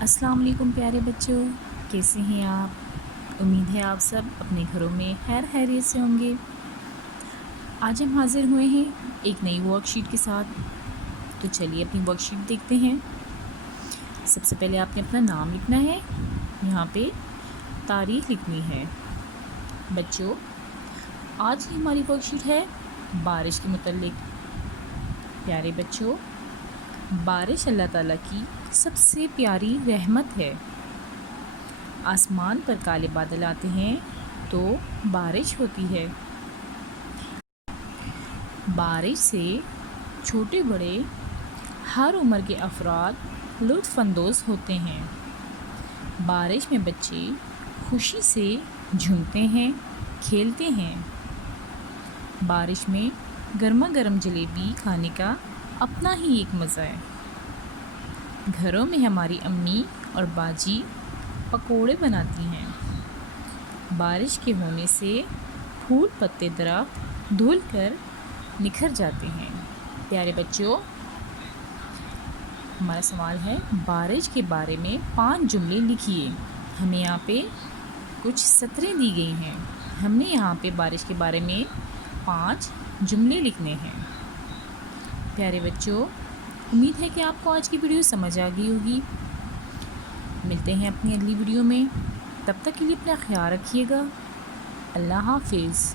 السلام علیکم پیارے بچوں، کیسے ہیں آپ؟ امید ہے آپ سب اپنے گھروں میں خیر خیریت سے ہوں گے۔ آج ہم حاضر ہوئے ہیں ایک نئی ورک شیٹ کے ساتھ، تو چلیے اپنی ورک شیٹ دیکھتے ہیں۔ سب سے پہلے آپ نے اپنا نام لکھنا ہے، یہاں پہ تاریخ لکھنی ہے۔ بچوں، آج کی ہماری ورک شیٹ ہے بارش کے متعلق۔ پیارے بچوں، بارش اللہ تعالیٰ کی سب سے پیاری رحمت ہے۔ آسمان پر کالے بادل آتے ہیں تو بارش ہوتی ہے۔ بارش سے چھوٹے بڑے ہر عمر کے افراد لطف اندوز ہوتے ہیں۔ بارش میں بچے خوشی سے جھومتے ہیں، کھیلتے ہیں۔ بارش میں گرما گرم جلیبی کھانے کا اپنا ہی ایک مزہ ہے۔ گھروں میں ہماری امی اور باجی پکوڑے بناتی ہیں۔ بارش کے ہونے سے پھول پتے درخت دھل کر نکھر جاتے ہیں۔ پیارے بچوں، ہمارا سوال ہے بارش کے بارے میں 5 جملے لکھیے۔ ہمیں یہاں پہ کچھ سطریں دی گئی ہیں، ہم نے یہاں پہ بارش کے بارے میں 5 جملے لکھنے ہیں۔ پیارے بچوں، امید ہے کہ آپ کو آج کی ویڈیو سمجھ آ گئی ہوگی۔ ملتے ہیں اپنی اگلی ویڈیو میں، تب تک کے لیے اپنا خیال رکھیے گا۔ اللہ حافظ۔